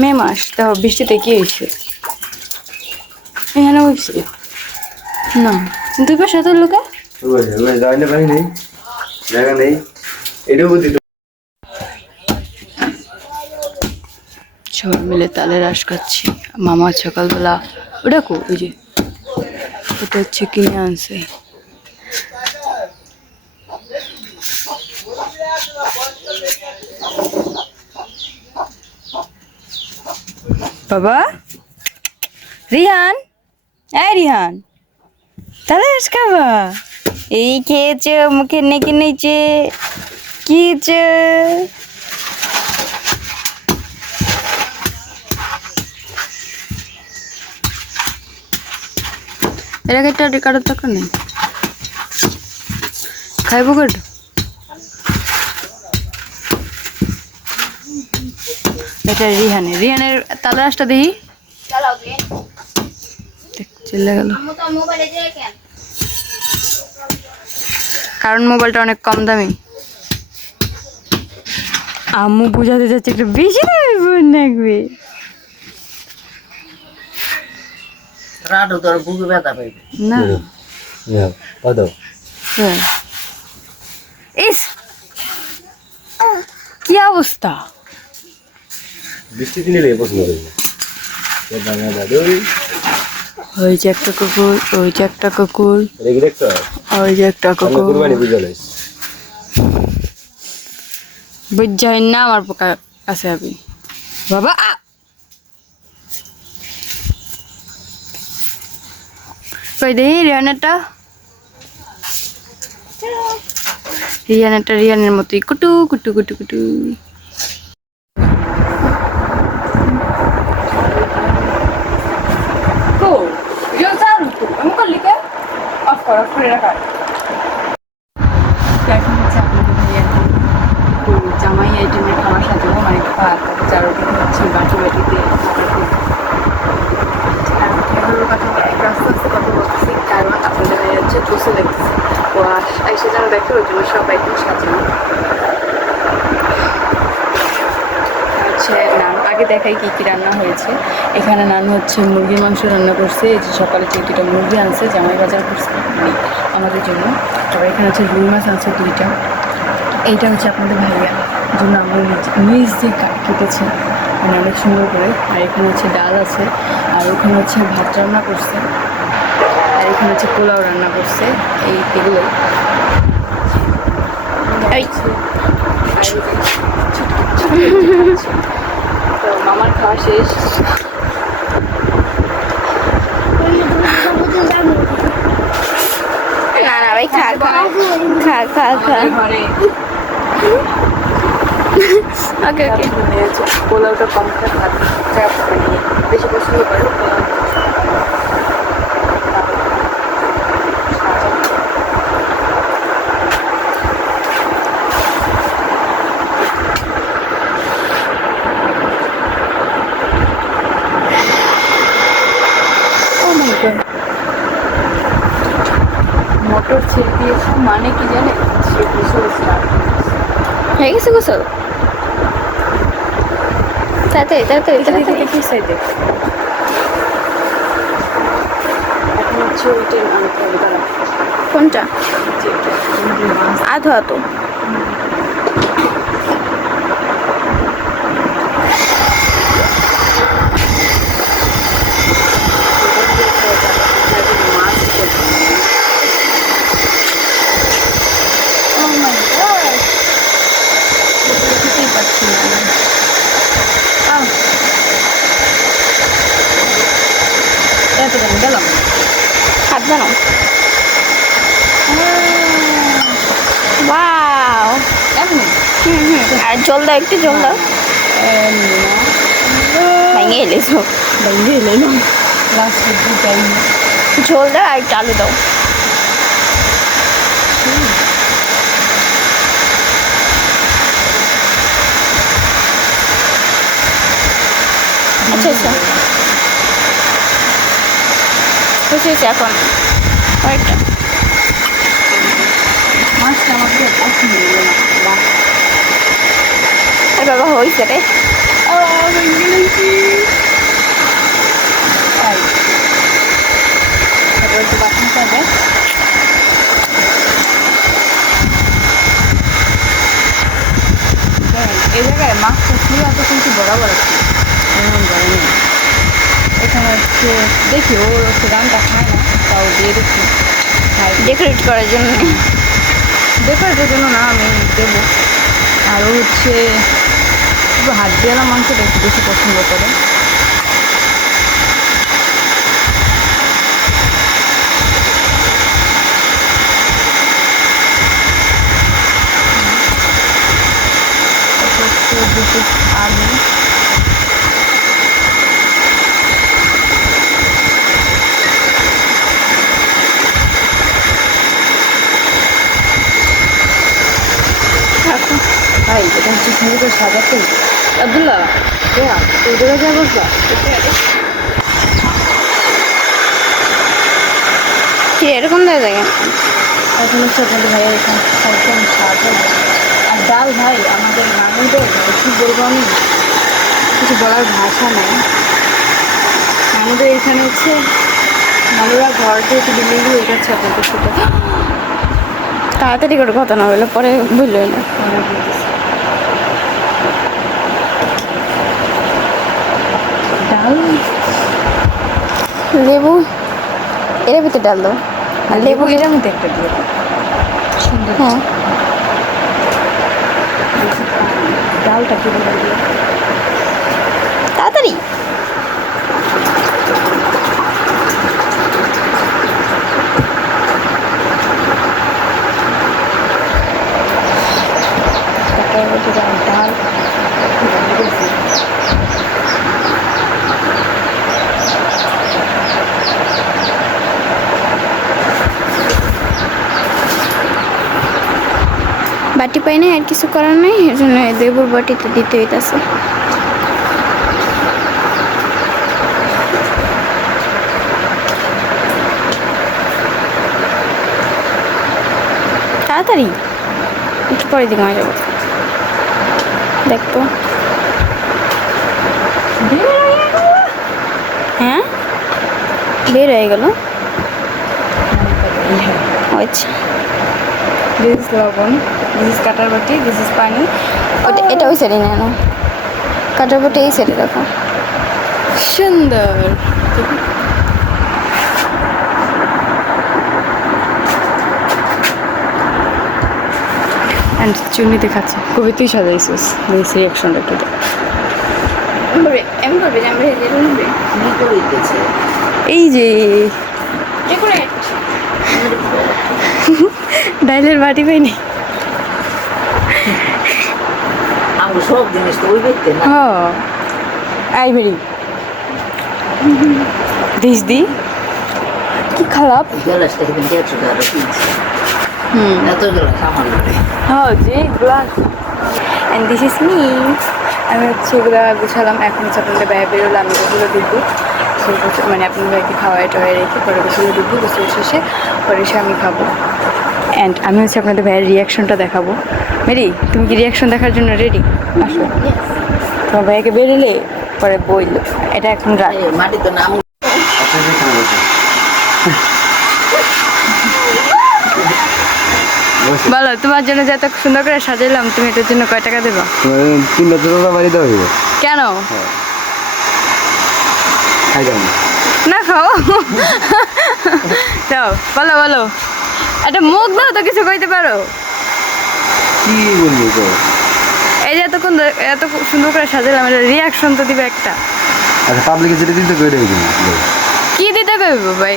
মে মাস তো বৃষ্টিতে কি হয়েছে? এখানে বলছি না দুই পাশে তো লোকে। সব মিলে তালে রাস খাচ্ছি। মামা সকালবেলা ওটা কো ওই যে ওটা হচ্ছে কিনে আনছে। বাবা? রিহান? এই রিহান। তাহলে খাবা? এই খেয়েছে, মুখে নেকে নিয়েছে কি হয়েছে? এটাকে একটা কাটার দরকার নেই। খাইব কেটু এটা রিহানে। রিহানের তালা রাসটা দেখি। চলে গেল। কারণ মোবাইলটা অনেক কম দামি। আম্মু বুঝাতে যাচ্ছে একটু বেশি দামি ফোন রাখবে রাডু তোর বুকে ব্যথা পাইবে। না। হ্যাঁ হ্যাঁ। ইস! কি অবস্থা? বৃষ্টি দিলে পছন্দ করি ওই যে একটা কুকুর ওই যে একটা কুকুর। ওই যে একটা কুকুর। বুঝাই না আমার পোকা কাছে আবি। বাবা কই দেখি রিয়ানেরটা রিয়ানেরটা রিয়ানের মতোই। কুটু কুটু কুটু কুটু। এখন হচ্ছে আপনাদের ভাইয়া তো জামাই আইটেমের খাবার সাজাবো মানে ভাত চার হচ্ছে বাটি বাটিতে কারণ আপনাদের ভাইয়া হচ্ছে লাগতেছে তো আস- এসে যেন দেখে ওই জন্য সব আইটেম সাজানো হচ্ছে নান। আগে দেখাই কি কি রান্না হয়েছে এখানে নান হচ্ছে মুরগির মাংস রান্না করছে এই যে সকালে যে দুটো মুরগি আনছে জামাই বাজার করছে মানে আমাদের জন্য তারপর এখানে হচ্ছে রুই মাছ আনছে দুইটা এইটা হচ্ছে আপনাদের ভাইয়া জন্য আমরা নিজ- নিজ দিয়ে কেটেছে মানে অনেক সুন্দর করে আর এখানে হচ্ছে ডাল আছে আর ওখানে হচ্ছে ভাত রান্না করছে আর এখানে হচ্ছে পোলাও রান্না করছে এই এগুলো এই তো মামার খাওয়া শেষ না না ভাই খা খা খা খা খা ঘরে ওকে ওকে পোলাওটা কম খায় ভাত খায় মানে বেশি পছন্দ করে মানে কি জানে? সে গোসল হয়ে গেছে গোসল? তাড়াতাড়ি তাড়াতাড়ি এটা তাড়াতাড়ি। দেখি সাইডে এখন হচ্ছে ওইটাই আনতে হবে দাঁড়া কোনটা আধো আধো। পারছি না এত কেন গেলাম। হাত বানাও। ওয়াও। এমনি হুম হুম। আর জল দাও একটু জল দাও। না ভেঙে এলে সব বাইরে এলাম লাস্টে দুটাই ঝোল দাও আর একটু আলু দাও। হয়েছে হয়েছে এখন। আরেকটা আলহামদুলিল্লাহ এ বাবা হয়েছে রে। যাবে এই জায়গায় মাছটা ছিল এত কিন্তু বরাবর আছে। বড় নেই এখানে হচ্ছে দেখি ওর হচ্ছে গানটা খায় না তাও দিয়ে দেখি খাই ডেকোরেট করার জন্য। ডেকোরেটের জন্য না, আমি দেবো। আর ও হচ্ছে হাত দেওয়ালা মাংসটা একটু বেশি পছন্দ করে তারপর হচ্ছে this is আলু ভাই এটা করে সাজাতে আব্দুল্লাহ দেয়া তো ওদের যা বসবা কি এরকম দেয় দেখে এখন আপনাদের ভাইয়ের এখানে একদম সাজা আর ডাল ভাই আমাদের মানুষদের কি বলব আমি? কিছু বলার ভাষা নেই। আমাদের এখানে হচ্ছে মানুষরা ঘর থেকে বিল্ডিংগুলো এটা হচ্ছে আপনাদের সাথে। তাড়াতাড়ি করে কথা না হইলে পরে বুঝলো না মনে পড়তেছে। ডাল লেবু এর ভিতরে ডাল দাও। আর লেবু এটার মধ্যে একটা দিয়ে। সুন্দর। হ্যাঁ। ডালটা কি বলে দিও তাড়াতাড়ি তারপর হচ্ছে ডাল ডাল বাটি পাই নাই, আর কিছু করার নাই এর জন্য দেবুর বাটিতে দিতে হইতাছে। তাড়াতাড়ি, একটু পরে দিকে মারা যাব। দেখতো হ্যাঁ? বের হয়ে গেল। আচ্ছা। দিস ইজ লবণ দিস ইজ কাটার বাটি দিস ইজ পানি। ওটা এটা ওই সাইডে না না কাটার পটে এই সাইডে রাখো। সুন্দর। অ্যান্ড চুন্নিতে খাচ্ছে। কবি তুই সাজাইছিস দিস রিয়াকশনটা একটু। এমন এমন করবে যে আমরা হবে কি এই যে ডেকোরেট ডাইলের বাটি পাইনি সব জিনিস তো ওই দেখতে না। হ আই বেরি দিস দি। কি খারাপ। হুম। গ্লাস হ্যাঁ অ্যান্ড দিস ইজ মি আমি হচ্ছে এগুলো গুছালাম। এখন হচ্ছে আপনাদের ব্যয় বেরোলো আমি ওগুলো দিব মানে আপনার ভাইকে খাওয়াই টাওয়াই রেখে পরে গোসলে দিব। গোসল শেষে পরে এসে আমি খাব। অ্যান্ড আমি হচ্ছে আপনাদের ভাইয়ের রিয়াকশনটা দেখাবো। মেরি তুমি কি রিয়াকশন দেখার জন্য রেডি আসো। তোমার ভাইয়াকে বেরোলে পরে বইল। এটা এখন নাম বলো তোমার জন্য যে এত সুন্দর করে সাজাইলাম তুমি এটার জন্য কয় টাকা দেবো? তোমার তিনটা তো দাদা বাড়ি দেওয়া হইব। কেন? খাই না না খাও। যাও বলো বলো। একটা মুখ দাও তো কিছু কইতে পারো। কি বলবি তো? এই যে এতক্ষণ এত সুন্দর করে সাজালাম এটা রিয়াকশন তো দিবে একটা। আচ্ছা পাবলিকে যেটা দিতে করে দেবে কি দিতে কইব ভাই?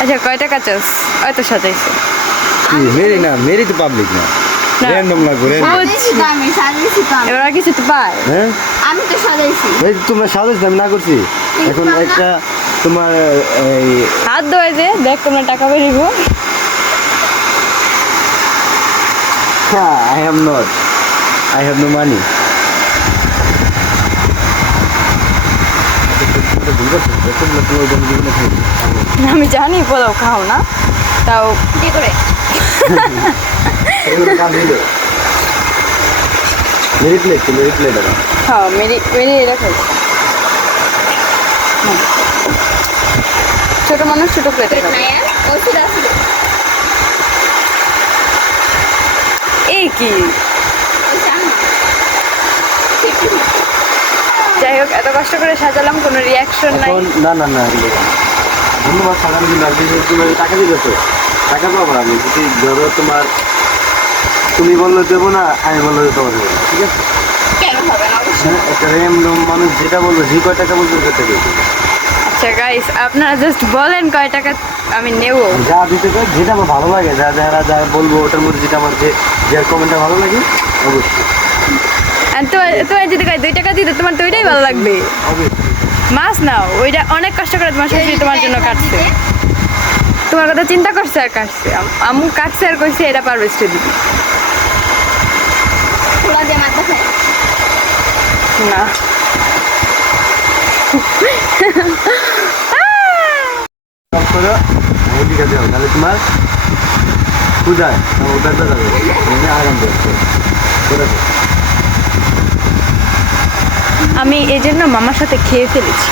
আচ্ছা কয় টাকা চাস? সাজাইছে? কি মেরি না মেরি তো পাবলিক না। না। র্যান্ডম। আমি তো এবার কিছু তো পায়। হ্যাঁ? আমি তো সাজাইছি। এই তোমরা সাজাইছ আমি না করছি। এখন একটা তোমার এই হাত ধোয় যে দেখ তোমার টাকা বেরিব। হ্যাঁ I have not I have no money আমি জানি পোলাও খাও না। তাও ডেকোরেট এগুলো কাজ হইল মেরি প্লেট তো মেরি প্লেট এটা হ্যাঁ মেরি মেরি এটা খাইছি ছোট মানুষ ছোট প্লেটে খাবে এই কি? যাই হোক এত কষ্ট করে সাজালাম কোনো রিয়াকশন নাই। না না না ধন্যবাদ বিশেষ তুমি টাকা দিবে তো টাকা পাবো আমি যদি ধরো তোমার তুমি বললে দেবো না আমি বললে দেবো দেবো ঠিক আছে? হ্যাঁ একটা র্যান্ডম মানুষ যেটা বলব যে কয় টাকা বলবে দেবো। আচ্ছা গাইস আপনারা জাস্ট বলেন কয় টাকা আমি নেব। যা দিতে চাই যেটা আমার ভালো লাগে যা যারা যা বলব ওটার মধ্যে যেটা আমার যে যার কমেন্টটা ভালো লাগে অবশ্যই। আর তোমার তোমার যদি দুই টাকা দিতে তোমার তো ওইটাই ভালো লাগবে। মাছ নাও ওইটা অনেক কষ্ট করে তোমার শ্বশুর তোমার জন্য কাটছে। তোমার কথা চিন্তা করছে আর কাটছে। আম- আম্মু কাটছে আর কইছে এটা পারবে না সব করো আমি ঠিক আছে তাহলে তোমার পূজায় আরাম করছ। আমি এই জন্য মামার সাথে খেয়ে ফেলেছি।